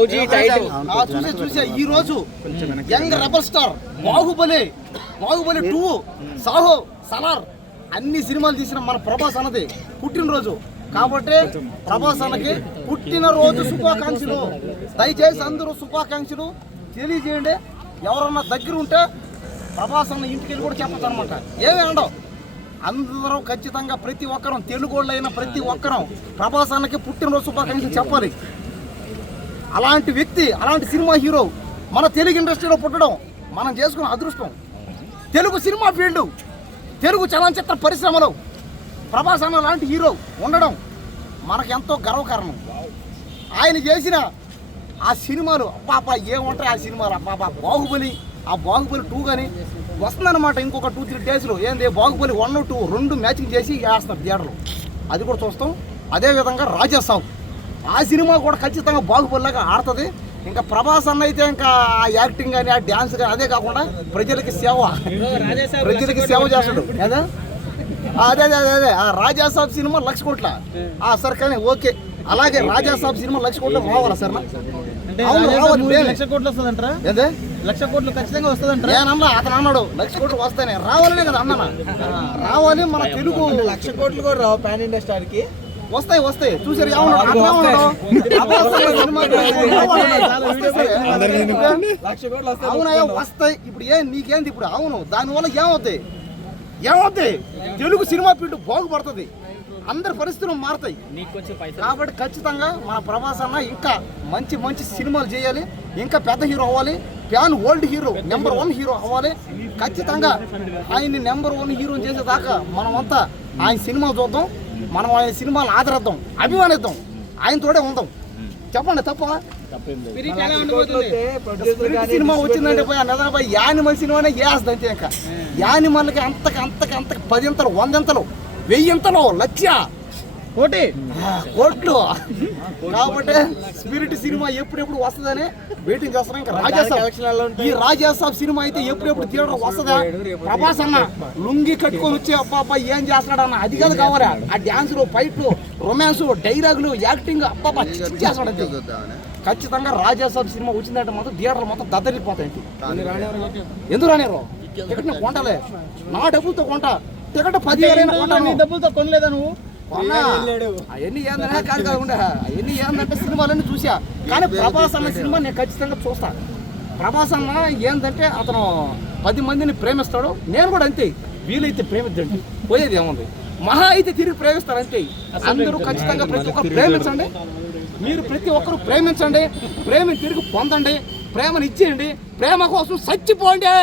Fauji title చూసే చూసే ఈ రోజు young rebel star Baahubali Baahubali two Saaho Salaar అన్ని సినిమాలు తీసిన మన ప్రభాస్ అన్నది పుట్టినరోజు. కాబట్టి ప్రభాస్ అన్నకి పుట్టినరోజు శుభాకాంక్షలు. దయచేసి అందరూ శుభాకాంక్షలు తెలియజేయండి. ఎవరన్నా దగ్గర ఉంటే ప్రభాస్ అన్న ఇంటికి వెళ్ళి కూడా చెప్పచ్చు అనమాట ఏమీ ఉండవు అందరూ ఖచ్చితంగా ప్రతి ఒక్కరం తెలుగు వాళ్ళైన ప్రతి ఒక్కరం ప్రభాస్ అన్నకి పుట్టినరోజు శుభాకాంక్షలు చెప్పాలి. అలాంటి వ్యక్తి అలాంటి సినిమా హీరో మన తెలుగు ఇండస్ట్రీలో పుట్టడం మనం చేసుకున్న అదృష్టం. తెలుగు సినిమా ఫీల్డ్ తెలుగు చలనచిత్ర పరిశ్రమలో ప్రభాస్ అన్న లాంటి హీరో ఉండడం మనకు ఎంతో గర్వకారణం. ఆయన చేసిన ఆ సినిమాలు అబ్బాపా ఏముంటాయి ఆ సినిమాలు? అబ్బాపా బాహుబలి ఆ బాహుబలి టూ కానీ వస్తుందన్నమాట ఇంకొక టూ త్రీ డేస్లో ఏంది? బాహుబలి వన్ టూ రెండు మ్యాచింగ్ చేసి వేస్తున్నారు థియేటర్లో అది కూడా చూస్తాం. అదేవిధంగా రాజా సావు ఆ సినిమా కూడా ఖచ్చితంగా బాహుబలిలాగా ఆడుతుంది. ఇంకా ప్రభాస్ అన్న అయితే ఇంకా ఆ యాక్టింగ్ కానీ ఆ డ్యాన్స్ కానీ అదే కాకుండా ప్రజలకి సేవ. ప్రజలకి సేవ చేస్తాడు. కదా అదే అదే అదే అదే. ఆ రాజా సాబ్ సినిమా లక్ష కోట్ల. ఆ సరే కానీ ఓకే. అలాగే రాజా సాబ్ సినిమా లక్ష కోట్ల రావాలా సార్? అవును, రావాలి. లక్ష కోట్లు వస్తుందంటారా? ఏందే? లక్ష కోట్లు ఖచ్చితంగా వస్తుందంటారా? నేనన్నా అతను అన్నాడు లక్ష కోట్లు వస్తానే రావాలనే కదా అన్నానా? రావాలి మన తెలుగు లక్ష కోట్లు కూడా రావు పాన్ ఇండియా స్టార్కి వస్తాయి వస్తాయి. చూసారు అవునయ్యా వస్తాయి. ఇప్పుడు ఏం నీకేంది ఇప్పుడు? అవును. దానివల్ల ఏమవుతాయి ఏమవుతాయి తెలుగు సినిమా ఫీల్డ్ బాగుపడుతుంది. అందరి పరిస్థితులు మారుతాయి. కాబట్టి ఖచ్చితంగా మన ప్రభాస్ అన్న ఇంకా మంచి మంచి సినిమాలు చేయాలి. ఇంకా పెద్ద హీరో అవ్వాలి. Pan world hero number one hero అవ్వాలి. ఖచ్చితంగా ఆయన్ని నెంబర్ వన్ హీరో చేసేదాకా మనమంతా ఆయన సినిమా చూద్దాం. మనం ఆయన సినిమాలు ఆదరిద్దాం అభిమానిద్దాం. ఆయనతోడే ఉందాం. చెప్పండి తప్ప? సినిమా వచ్చిందంటే పోయి నిజంగా పోయి యానిమల్ సినిమానే వేస్తుంది అంతే ఇంకా. యానిమల్కి అంతకు అంతకు అంతకు పదింతలు వందంతలు వెయ్యింతలు లక్ష. కోటి? కోట్లు. కాబట్టి స్పిరిట్ సినిమా ఎప్పుడెప్పుడు వస్తుందని వెయిటింగ్ చేస్తున్నాం. ఇంకా రాజాసాబ్ ఈ రాజాసాబ్ సినిమా అయితే ఎప్పుడెప్పుడు థియేటర్ వస్తుందా? ప్రభాస్ అన్న లుంగి కట్టుకొని వచ్చి అబ్బా అబ్బా ఏం చేస్తాడు అన్న అది కాదు కావాలా. ఆ డాన్సులు ఫైట్లు రొమాన్స్ డైలాగులు యాక్టింగ్ అబ్బా చేస్తాడు ఖచ్చితంగా రాజాసాబ్ సినిమా వచ్చిందంటే మాత్రం థియేటర్లు మొత్తం దద్దరిపోతాయి ఎందుకు రానేరు టికెట్ కొంటలే. నా డబ్బులతో కొంట. టికెట్ పదివేలైనా నీ కొంటాను. డబ్బులతో కొనలేదా నువ్వు. అవన్నీ ఏందనే కాదు కాదు ఉండే. అవన్నీ ఏందంటే సినిమాలన్నీ చూసా కానీ ప్రభాస్ అన్న సినిమా నేను ఖచ్చితంగా చూస్తా. ప్రభాస్ అన్న ఏంటంటే అతను పది మందిని ప్రేమిస్తాడు. నేను కూడా అంతే. వీలైతే ప్రేమిద్దండి. పోయేది ఏముంది? మహా అయితే తిరిగి ప్రేమిస్తారు అంతే అందరూ ఖచ్చితంగా ప్రతి ఒక్కరు ప్రేమించండి. మీరు ప్రతి ఒక్కరు ప్రేమించండి. ప్రేమ తిరిగి పొందండి. ప్రేమను ఇచ్చేయండి. ప్రేమ కోసం చచ్చిపోండి.